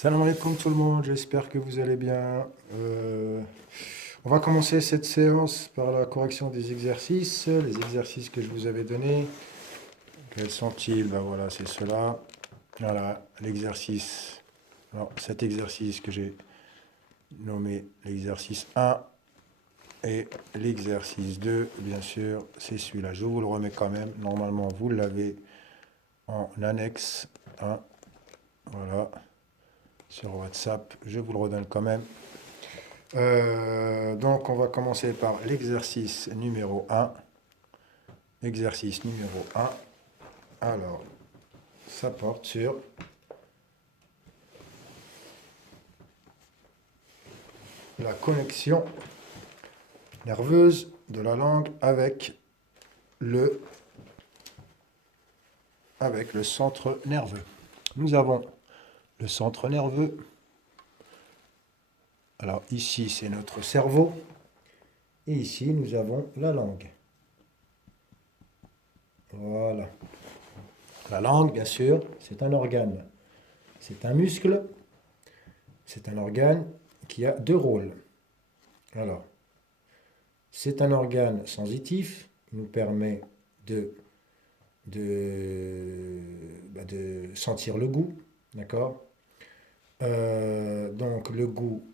Salam alaikum tout le monde, j'espère que vous allez bien. On va commencer cette séance par la correction des exercices. Les exercices que je vous avais donnés, quels sont-ils? Ben voilà, c'est cela. Voilà, l'exercice. Alors, cet exercice que j'ai nommé l'exercice 1 et l'exercice 2, bien sûr, c'est celui-là. Je vous le remets quand même. Normalement, vous l'avez en annexe 1. Voilà, sur WhatsApp. Je vous le redonne quand même. Donc, on va commencer par l'exercice numéro 1. Exercice numéro 1. Alors, ça porte sur la connexion nerveuse de la langue le, avec le centre nerveux. Nous avons le centre nerveux. Alors, ici, c'est notre cerveau. Et ici, nous avons la langue. Voilà. La langue, bien sûr, c'est un organe. C'est un muscle. C'est un organe qui a deux rôles. Alors, c'est un organe sensitif. Il nous permet de sentir le goût. D'accord. Donc, le goût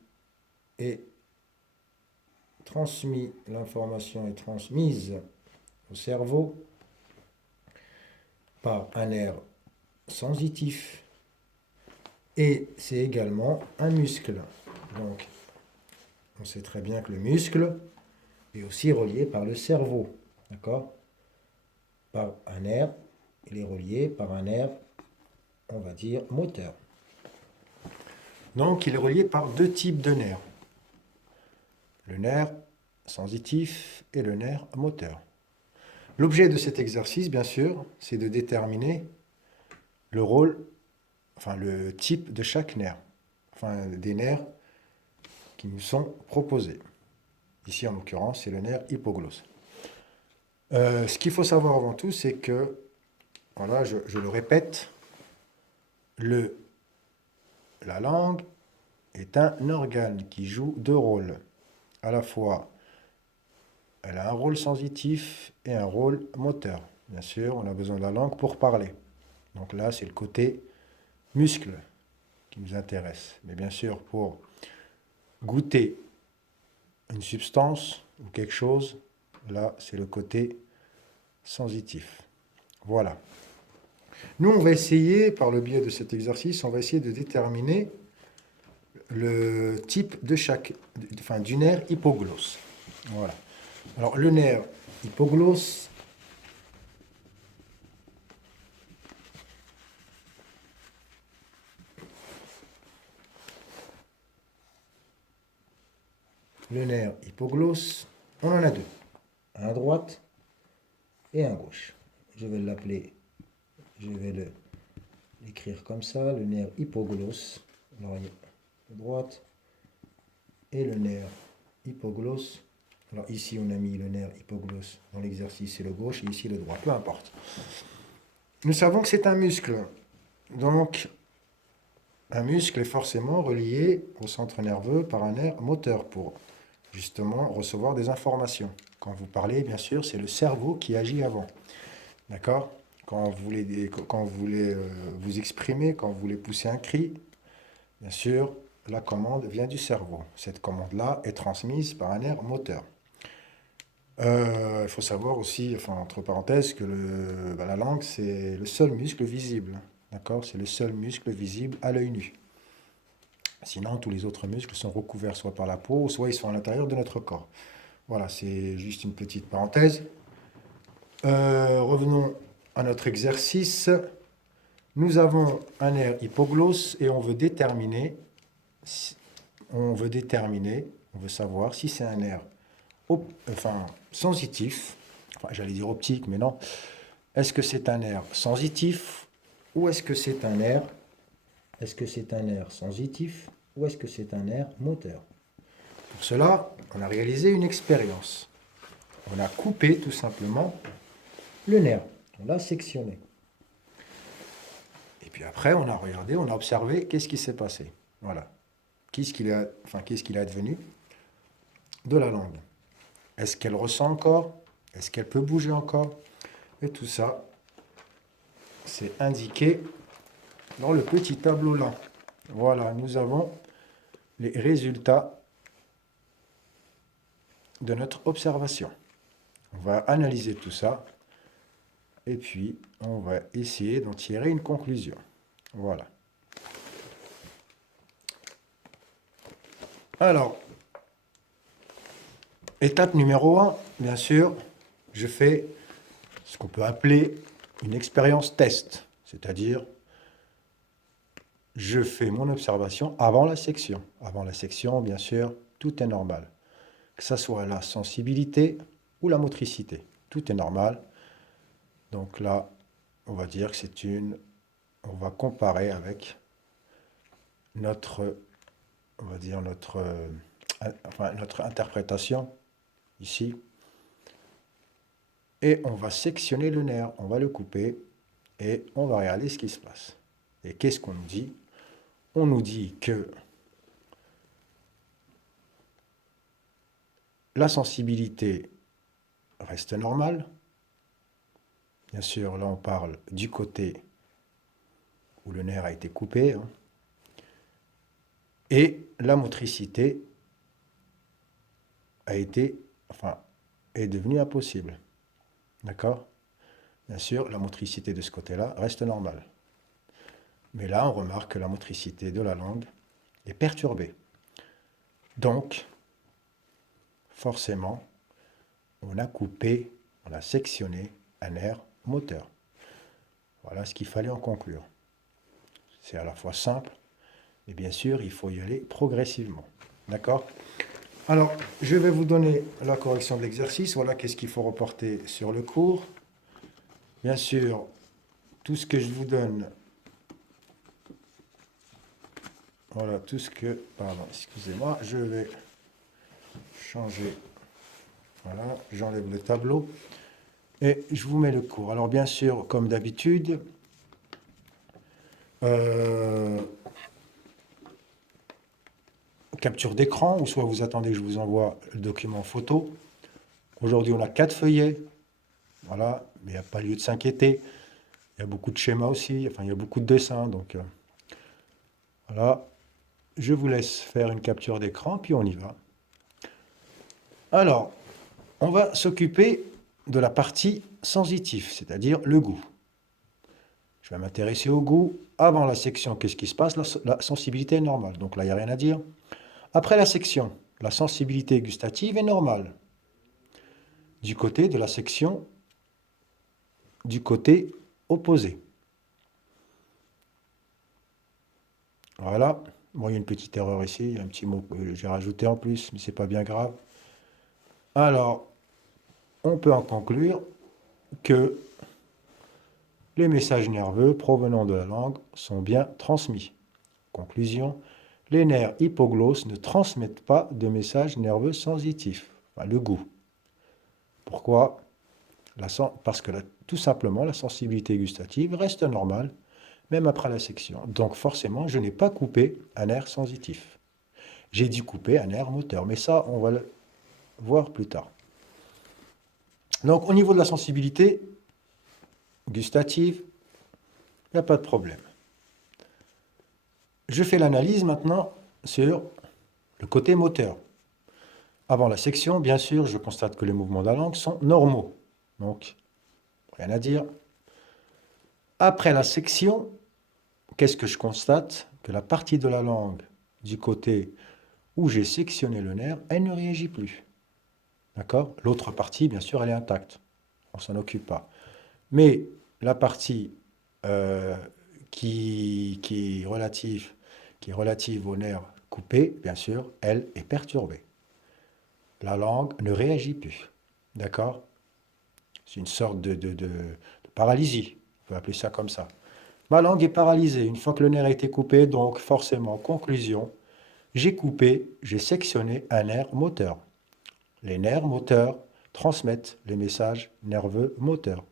est transmis, l'information est transmise au cerveau par un nerf sensitif. Et c'est également un muscle. Donc, on sait très bien que le muscle est aussi relié par le cerveau. D'accord? Par un nerf, il est relié par un nerf, on va dire, moteur. Donc, il est relié par deux types de nerfs. Le nerf sensitif et le nerf moteur. L'objet de cet exercice, bien sûr, c'est de déterminer le rôle, enfin le type de chaque nerf, enfin des nerfs qui nous sont proposés. Ici, en l'occurrence, c'est le nerf hypoglosse. Ce qu'il faut savoir avant tout, c'est que, voilà, je le répète, la langue est un organe qui joue deux rôles. À la fois, elle a un rôle sensitif et un rôle moteur. Bien sûr, on a besoin de la langue pour parler. Donc là, c'est le côté muscle qui nous intéresse. Mais bien sûr, pour goûter une substance ou quelque chose, là, c'est le côté sensitif. Voilà. Nous, on va essayer, par le biais de cet exercice, on va essayer de déterminer le type de du nerf hypoglosse. Voilà. Alors, le nerf hypoglosse, on en a deux. Un à droite et un à gauche. Je vais l'écrire comme ça, le nerf hypoglosse. Alors, il y a la droite et le nerf hypoglosse. Alors ici, on a mis le nerf hypoglosse dans l'exercice, c'est le gauche, et ici le droit, peu importe. Nous savons que c'est un muscle. Donc, un muscle est forcément relié au centre nerveux par un nerf moteur pour justement recevoir des informations. Quand vous parlez, bien sûr, c'est le cerveau qui agit avant. D'accord? Quand vous voulez vous exprimer, quand vous voulez pousser un cri, bien sûr, la commande vient du cerveau. Cette commande-là est transmise par un nerf moteur. Il faut savoir aussi, enfin, entre parenthèses, que la langue, c'est le seul muscle visible. D'accord? C'est le seul muscle visible à l'œil nu. Sinon, tous les autres muscles sont recouverts soit par la peau, soit ils sont à l'intérieur de notre corps. Voilà, c'est juste une petite parenthèse. Revenons à notre exercice. Nous avons un nerf hypoglosse et on veut savoir si c'est un nerf sensitif, enfin j'allais dire optique, mais non. Est-ce que c'est un nerf sensitif ou est-ce que c'est un nerf sensitif ou est-ce que c'est un nerf moteur? Pour cela, on a réalisé une expérience. On a coupé tout simplement le nerf. On l'a sectionné. Et puis après, on a regardé, on a observé qu'est-ce qui s'est passé. Voilà. Qu'est-ce qu'il est advenu de la langue. Est-ce qu'elle ressent encore? Est-ce qu'elle peut bouger encore? Et tout ça, c'est indiqué dans le petit tableau là. Voilà, nous avons les résultats de notre observation. On va analyser tout ça et puis on va essayer d'en tirer une conclusion. Voilà. Alors, étape numéro 1, bien sûr, je fais ce qu'on peut appeler une expérience test, c'est-à-dire je fais mon observation avant la section. Avant la section, bien sûr, tout est normal. Que ce soit la sensibilité ou la motricité, tout est normal. Donc là, on va dire que c'est une... On va comparer avec notre... On va dire notre interprétation, ici. Et on va sectionner le nerf, on va le couper et on va regarder ce qui se passe. Et qu'est-ce qu'on nous dit? On nous dit que la sensibilité reste normale. Bien sûr, là on parle du côté où le nerf a été coupé. Hein. Et la motricité est devenue impossible. D'accord? Bien sûr, la motricité de ce côté-là reste normale. Mais là, on remarque que la motricité de la langue est perturbée. Donc, forcément, on a coupé, on a sectionné un nerf moteur. Voilà ce qu'il fallait en conclure. C'est à la fois simple, mais bien sûr, il faut y aller progressivement. D'accord? Alors, je vais vous donner la correction de l'exercice. Voilà, qu'est-ce qu'il faut reporter sur le cours. Bien sûr, tout ce que je vous donne... Voilà, tout ce que... Pardon, excusez-moi, je vais changer... Voilà, j'enlève le tableau. Et je vous mets le cours. Alors, bien sûr, comme d'habitude... capture d'écran, ou soit vous attendez que je vous envoie le document photo. Aujourd'hui, on a 4 feuillets. Voilà, mais il n'y a pas lieu de s'inquiéter. Il y a beaucoup de schémas aussi, enfin, il y a beaucoup de dessins. Donc, voilà, je vous laisse faire une capture d'écran, puis on y va. Alors, on va s'occuper de la partie sensitive, c'est-à-dire le goût. Je vais m'intéresser au goût. Avant la section, qu'est-ce qui se passe? La sensibilité est normale, donc là, il n'y a rien à dire. Après la section, la sensibilité gustative est normale. Du côté de la section, du côté opposé. Voilà. Bon, il y a une petite erreur ici, il y a un petit mot que j'ai rajouté en plus, mais ce n'est pas bien grave. Alors, on peut en conclure que les messages nerveux provenant de la langue sont bien transmis. Conclusion, les nerfs hypoglosses ne transmettent pas de messages nerveux sensitifs, enfin, le goût. Pourquoi? Parce que tout simplement, la sensibilité gustative reste normale, même après la section. Donc forcément, je n'ai pas coupé un nerf sensitif. J'ai dû couper un nerf moteur, mais ça, on va le voir plus tard. Donc au niveau de la sensibilité gustative, il n'y a pas de problème. Je fais l'analyse maintenant sur le côté moteur. Avant la section, bien sûr, je constate que les mouvements de la langue sont normaux. Donc, rien à dire. Après la section, qu'est-ce que je constate? Que la partie de la langue du côté où j'ai sectionné le nerf, elle ne réagit plus. D'accord? L'autre partie, bien sûr, elle est intacte. On ne s'en occupe pas. Mais la partie qui est relative au nerf coupé, bien sûr, elle est perturbée. La langue ne réagit plus. D'accord? C'est une sorte de paralysie. On peut appeler ça comme ça. Ma langue est paralysée une fois que le nerf a été coupé, donc forcément, conclusion, j'ai coupé, j'ai sectionné un nerf moteur. Les nerfs moteurs transmettent les messages nerveux moteurs.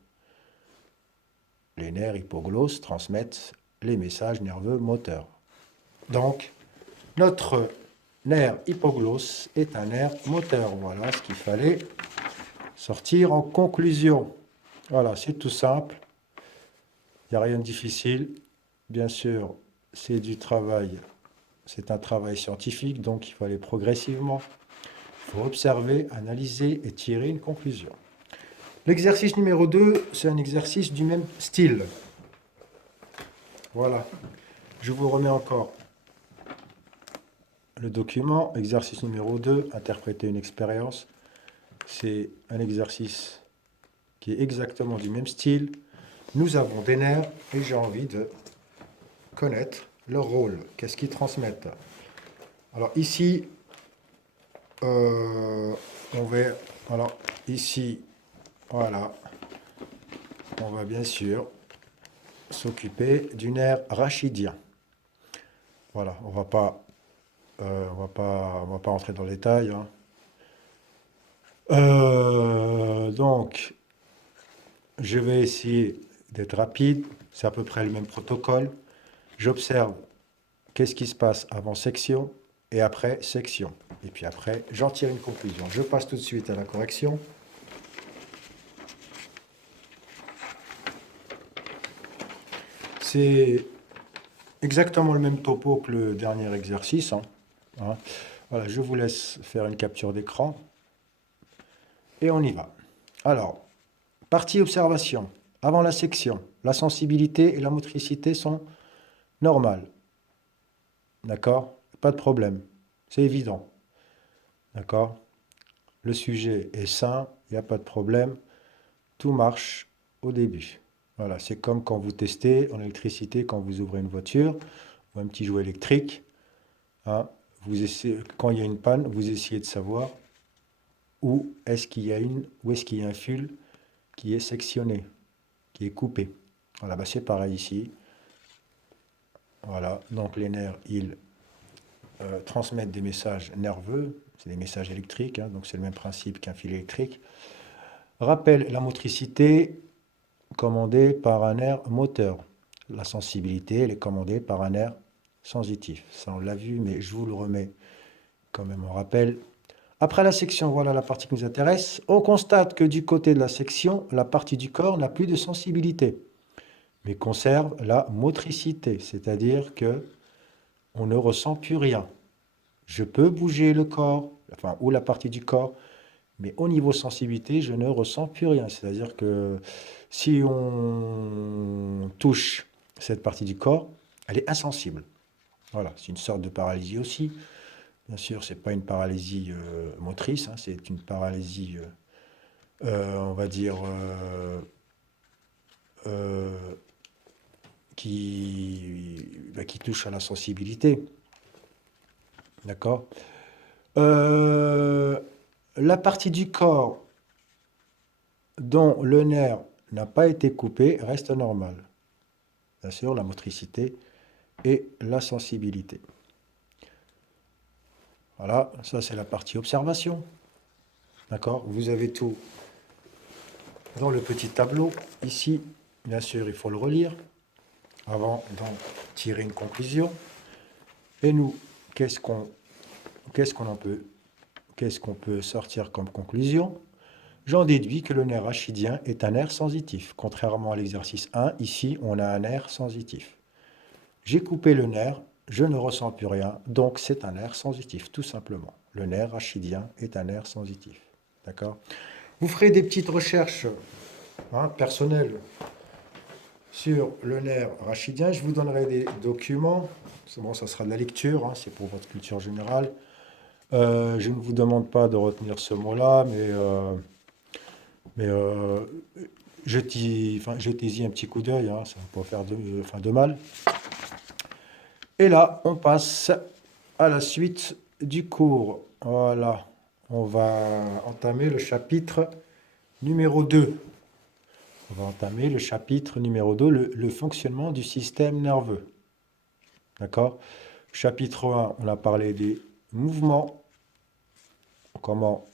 Les nerfs hypoglosses transmettent les messages nerveux moteurs. Donc, notre nerf hypoglosse est un nerf moteur. Voilà ce qu'il fallait sortir en conclusion. Voilà, c'est tout simple. Il n'y a rien de difficile. Bien sûr, c'est du travail. C'est un travail scientifique, donc il faut aller progressivement. Il faut observer, analyser et tirer une conclusion. L'exercice numéro 2, c'est un exercice du même style. Voilà. Je vous remets encore le document. Exercice numéro 2, interpréter une expérience. C'est un exercice qui est exactement du même style. Nous avons des nerfs et j'ai envie de connaître leur rôle. Qu'est-ce qu'ils transmettent? Alors ici, on va... Alors ici, voilà, on va bien sûr s'occuper du nerf rachidien. Voilà, on va pas rentrer dans le détail. Hein. Donc, je vais essayer d'être rapide. C'est à peu près le même protocole. J'observe qu'est-ce qui se passe avant section et après section. Et puis après, j'en tire une conclusion. Je passe tout de suite à la correction. C'est exactement le même topo que le dernier exercice. Hein. Voilà, je vous laisse faire une capture d'écran. Et on y va. Alors, partie observation. Avant la section, la sensibilité et la motricité sont normales. D'accord? Pas de problème. C'est évident. D'accord? Le sujet est sain, il n'y a pas de problème. Tout marche au début. Voilà, c'est comme quand vous testez en électricité, quand vous ouvrez une voiture ou un petit jouet électrique. Hein, quand il y a une panne, vous essayez de savoir où est-ce qu'il y a un fil qui est sectionné, qui est coupé. Voilà, bah c'est pareil ici. Voilà, donc les nerfs, ils transmettent des messages nerveux, c'est des messages électriques, hein, donc c'est le même principe qu'un fil électrique. Rappelle la motricité commandée par un nerf moteur. La sensibilité, elle est commandée par un nerf sensitif. Ça, on l'a vu, mais je vous le remets quand même en rappel. Après la section, voilà la partie qui nous intéresse. On constate que du côté de la section, la partie du corps n'a plus de sensibilité, mais conserve la motricité, c'est-à-dire que on ne ressent plus rien. Je peux bouger le corps, enfin, ou la partie du corps, mais au niveau sensibilité, je ne ressens plus rien. C'est-à-dire que si on touche cette partie du corps, elle est insensible. Voilà, c'est une sorte de paralysie aussi. Bien sûr, ce n'est pas une paralysie motrice, hein, c'est une paralysie, on va dire, qui touche à la sensibilité. D'accord? La partie du corps dont le nerf n'a pas été coupé reste normale. Bien sûr, la motricité et la sensibilité. Voilà, ça c'est la partie observation. D'accord? Vous avez tout dans le petit tableau. Ici, bien sûr, il faut le relire avant d'en tirer une conclusion. Et nous, qu'est-ce qu'on peut sortir comme conclusion? J'en déduis que le nerf rachidien est un nerf sensitif. Contrairement à l'exercice 1, ici, on a un nerf sensitif. J'ai coupé le nerf, je ne ressens plus rien, donc c'est un nerf sensitif, tout simplement. Le nerf rachidien est un nerf sensitif. D'accord? Vous ferez des petites recherches personnelles sur le nerf rachidien. Je vous donnerai des documents. Bon, ça sera de la lecture, hein, c'est pour votre culture générale. Je ne vous demande pas de retenir ce mot-là, mais jetez-y un petit coup d'œil, hein, ça ne va pas faire de mal. Et là, on passe à la suite du cours. Voilà, on va entamer le chapitre numéro 2. On va entamer le chapitre numéro 2, le fonctionnement du système nerveux. D'accord? Chapitre 1, on a parlé des mouvements, comment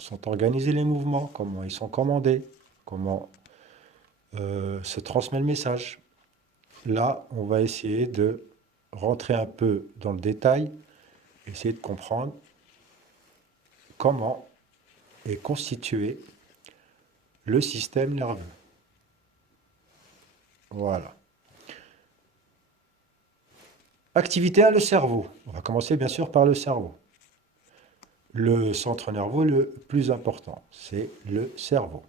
sont organisés les mouvements, comment ils sont commandés, comment se transmet le message. là, on va essayer de rentrer un peu dans le détail, essayer de comprendre comment est constitué le système nerveux. Voilà. Activité 1, le cerveau. On va commencer bien sûr par le cerveau. Le centre nerveux le plus important, c'est le cerveau.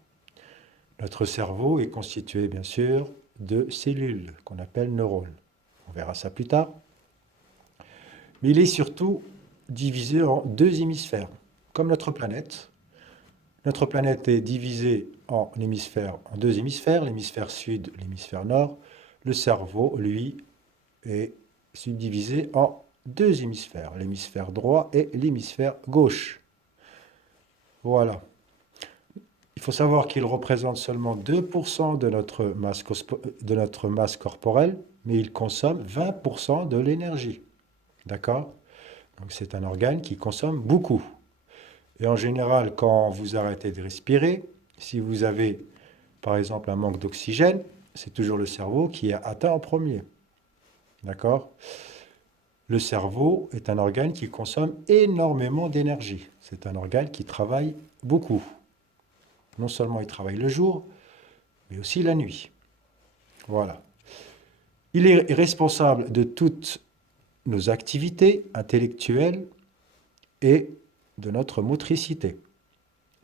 Notre cerveau est constitué bien sûr de cellules qu'on appelle neurones. On verra ça plus tard. Mais il est surtout divisé en deux hémisphères, comme notre planète. Notre planète est divisée en deux hémisphères, l'hémisphère sud, l'hémisphère nord. Le cerveau, lui, est subdivisé en deux hémisphères, l'hémisphère droit et l'hémisphère gauche. Voilà. Il faut savoir qu'il représente seulement 2% de notre masse corporelle, mais il consomme 20% de l'énergie. D'accord? Donc c'est un organe qui consomme beaucoup. Et en général, quand vous arrêtez de respirer, si vous avez par exemple un manque d'oxygène, c'est toujours le cerveau qui est atteint en premier. D'accord? Le cerveau est un organe qui consomme énormément d'énergie. C'est un organe qui travaille beaucoup. Non seulement il travaille le jour, mais aussi la nuit. Voilà. Il est responsable de toutes nos activités intellectuelles et de notre motricité.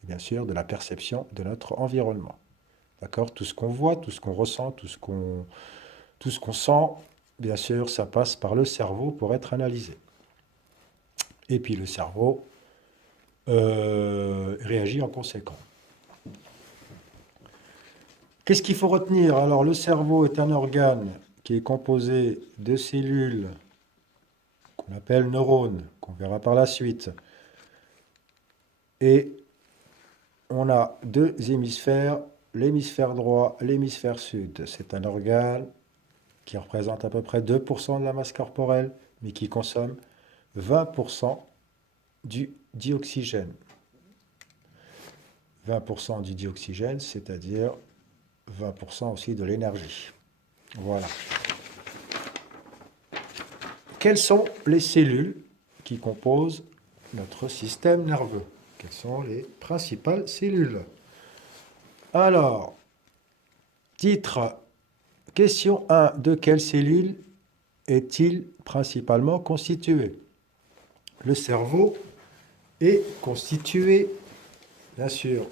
Et bien sûr, de la perception de notre environnement. D'accord? Tout ce qu'on voit, tout ce qu'on ressent, tout ce qu'on sent, bien sûr, ça passe par le cerveau pour être analysé. Et puis le cerveau réagit en conséquence. Qu'est-ce qu'il faut retenir? Alors, le cerveau est un organe qui est composé de cellules qu'on appelle neurones, qu'on verra par la suite. Et on a deux hémisphères, l'hémisphère droit, l'hémisphère sud. C'est un organe qui représente à peu près 2% de la masse corporelle, mais qui consomme 20% du dioxygène. 20% du dioxygène, c'est-à-dire 20% aussi de l'énergie. Voilà. Quelles sont les cellules qui composent notre système nerveux? Quelles sont les principales cellules? Alors, titre, question 1. De quelles cellules est-il principalement constitué? Le cerveau est constitué, bien sûr,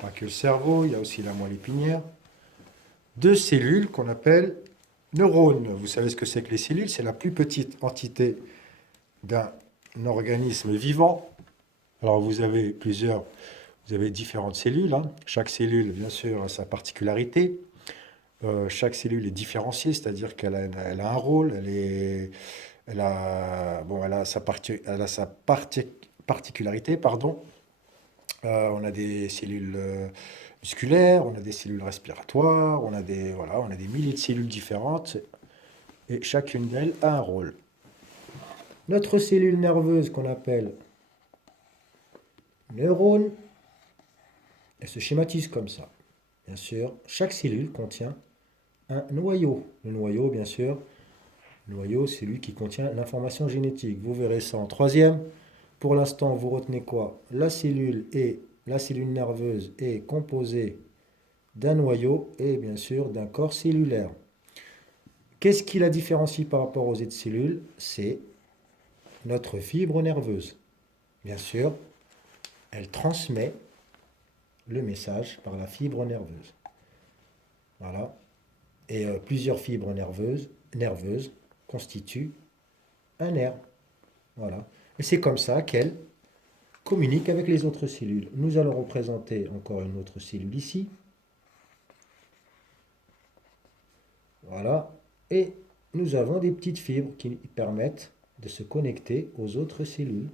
pas que le cerveau, il y a aussi la moelle épinière, de cellules qu'on appelle neurones. Vous savez ce que c'est que les cellules? C'est la plus petite entité d'un organisme vivant. Alors vous avez différentes cellules, hein. Chaque cellule, bien sûr, a sa particularité. Chaque cellule est différenciée, c'est-à-dire qu'elle a un rôle, elle a sa particularité, pardon. On a des cellules musculaires, on a des cellules respiratoires, voilà, on a des milliers de cellules différentes, et chacune d'elles a un rôle. Notre cellule nerveuse qu'on appelle neurone, elle se schématise comme ça. Bien sûr, chaque cellule contient un noyau. Le noyau, bien sûr, le noyau, c'est lui qui contient l'information génétique. Vous verrez ça en troisième. Pour l'instant, vous retenez quoi? La cellule nerveuse est composée d'un noyau et bien sûr d'un corps cellulaire. Qu'est-ce qui la différencie par rapport aux autres cellules? C'est notre fibre nerveuse. Bien sûr, elle transmet le message par la fibre nerveuse. Voilà. Et plusieurs fibres nerveuses constituent un nerf. Voilà. Et c'est comme ça qu'elle communique avec les autres cellules. Nous allons représenter encore une autre cellule ici. Voilà. Et nous avons des petites fibres qui permettent de se connecter aux autres cellules.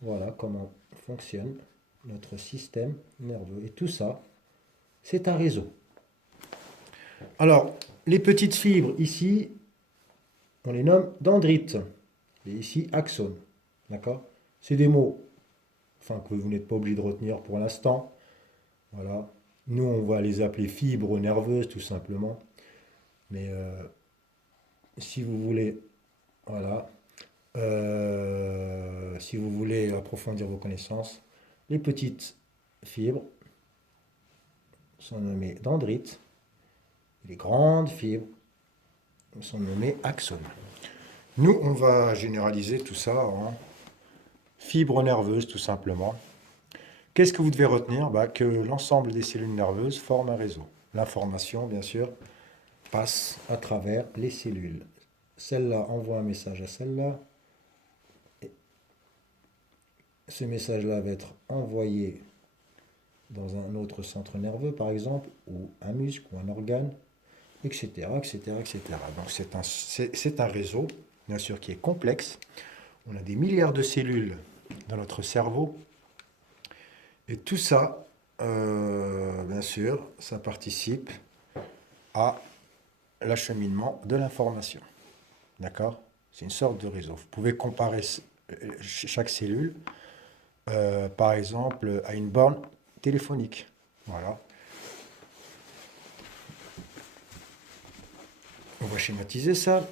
Voilà comment fonctionne notre système nerveux. Et tout ça, c'est un réseau. Alors, les petites fibres ici, on les nomme dendrites. Et ici, axones. D'accord? C'est des mots que vous n'êtes pas obligé de retenir pour l'instant. Voilà. Nous, on va les appeler fibres nerveuses, tout simplement. Mais si vous voulez, voilà, si vous voulez approfondir vos connaissances, les petites fibres sont nommées dendrites, les grandes fibres sont nommées axones. Nous, on va généraliser tout ça en fibres nerveuses, tout simplement. Qu'est-ce que vous devez retenir? Bah, que l'ensemble des cellules nerveuses forment un réseau. L'information, bien sûr, passe à travers les cellules. Celle-là envoie un message à celle-là. Ce message-là va être envoyé dans un autre centre nerveux, par exemple, ou un muscle, ou un organe, etc., etc., etc. Donc c'est un réseau, bien sûr, qui est complexe. On a des milliards de cellules dans notre cerveau. Et tout ça, bien sûr, ça participe à l'acheminement de l'information. D'accord? C'est une sorte de réseau. Vous pouvez comparer chaque cellule, par exemple, à une borne téléphonique. Voilà. On va schématiser ça.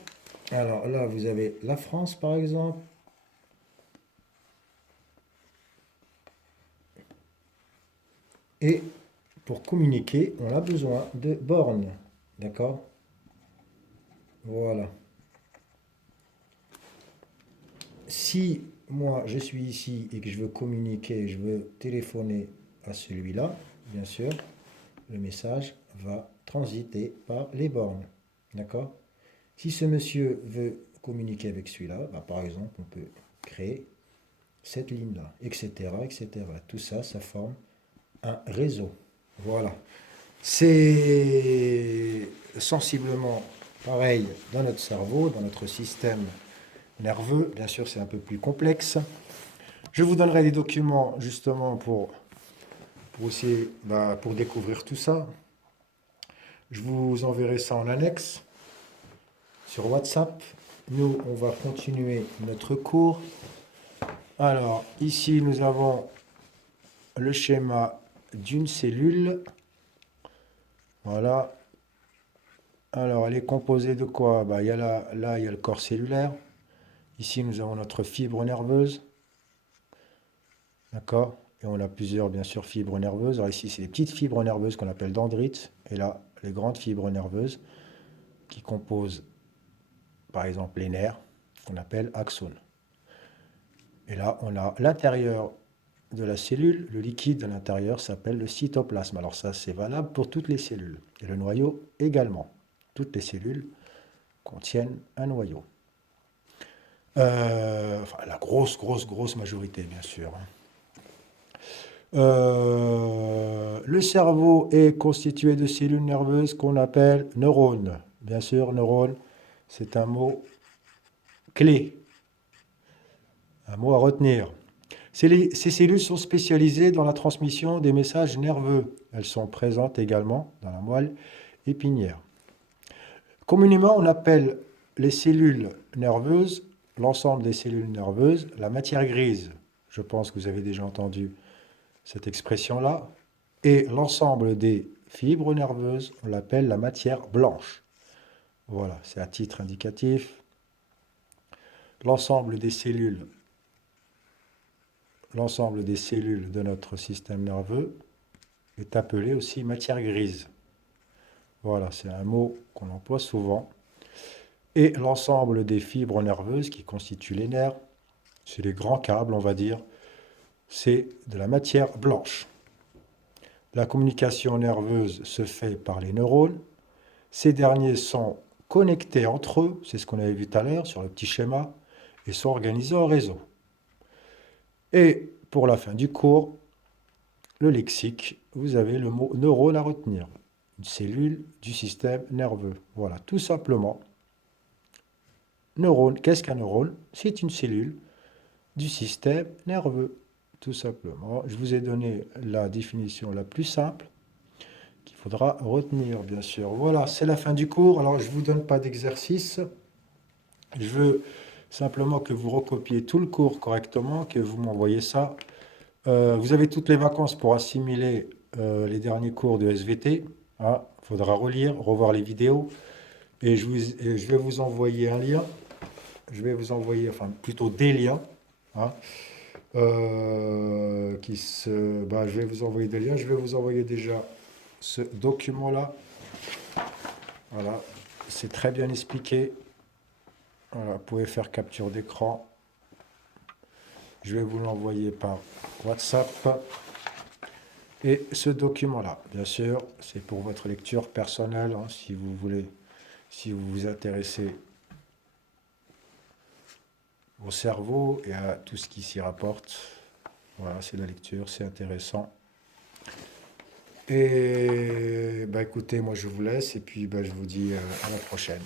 Alors là, vous avez la France, par exemple. Et pour communiquer, on a besoin de bornes. D'accord? Voilà. Si moi je suis ici et que je veux communiquer, je veux téléphoner à celui-là, bien sûr, le message va transiter par les bornes. D'accord? Si ce monsieur veut communiquer avec celui-là, bah, par exemple, on peut créer cette ligne-là, etc., etc. Tout ça, ça forme un réseau. Voilà. C'est sensiblement pareil dans notre cerveau, dans notre système nerveux. Bien sûr, c'est un peu plus complexe. Je vous donnerai des documents justement pour découvrir tout ça. Je vous enverrai ça en annexe sur WhatsApp. Nous, on va continuer notre cours. Alors, ici, nous avons le schéma d'une cellule. Voilà. Alors, elle est composée de quoi? Bah, il y a là, il y a le corps cellulaire. Ici, nous avons notre fibre nerveuse. D'accord? Et on a plusieurs, bien sûr, fibres nerveuses. Alors ici, c'est les petites fibres nerveuses qu'on appelle dendrites. Et là, les grandes fibres nerveuses qui composent, par exemple, les nerfs, qu'on appelle axones. Et là, on a l'intérieur de la cellule. Le liquide à l'intérieur s'appelle le cytoplasme. Alors ça, c'est valable pour toutes les cellules. Et le noyau également. Toutes les cellules contiennent un noyau. Enfin, la grosse majorité, bien sûr. Le cerveau est constitué de cellules nerveuses qu'on appelle neurones. Bien sûr, neurone, c'est un mot clé, un mot à retenir. Ces cellules sont spécialisées dans la transmission des messages nerveux. Elles sont présentes également dans la moelle épinière. Communément, on appelle les cellules nerveuses, l'ensemble des cellules nerveuses, la matière grise. Je pense que vous avez déjà entendu cette expression-là. Et l'ensemble des fibres nerveuses, on l'appelle la matière blanche. Voilà, c'est à titre indicatif. L'ensemble des cellules de notre système nerveux est appelé aussi matière grise. Voilà, c'est un mot qu'on emploie souvent. Et l'ensemble des fibres nerveuses qui constituent les nerfs, c'est les grands câbles, on va dire, c'est de la matière blanche. La communication nerveuse se fait par les neurones. Ces derniers sont connectés entre eux, c'est ce qu'on avait vu tout à l'heure sur le petit schéma, et sont organisés en réseau. Et pour la fin du cours, le lexique, vous avez le mot neurone à retenir, une cellule du système nerveux. Voilà, tout simplement. Neurone, qu'est-ce qu'un neurone? C'est une cellule du système nerveux, tout simplement. Je vous ai donné la définition la plus simple qu'il faudra retenir, bien sûr. Voilà, c'est la fin du cours. Alors, je ne vous donne pas d'exercice. Je veux simplement que vous recopiez tout le cours correctement, que vous m'envoyez ça. Vous avez toutes les vacances pour assimiler les derniers cours de SVT. Il faudra relire, revoir les vidéos. Et je vais vous envoyer un lien. Je vais vous envoyer, enfin plutôt des liens, hein, je vais vous envoyer des liens. Je vais vous envoyer déjà ce document-là. Voilà, c'est très bien expliqué. Voilà, vous pouvez faire capture d'écran. Je vais vous l'envoyer par WhatsApp. Et ce document-là, bien sûr, c'est pour votre lecture personnelle, hein, si vous voulez, si vous vous intéressez au cerveau et à tout ce qui s'y rapporte. Voilà, c'est la lecture, c'est intéressant. Et bah écoutez, moi je vous laisse et puis bah, je vous dis à la prochaine.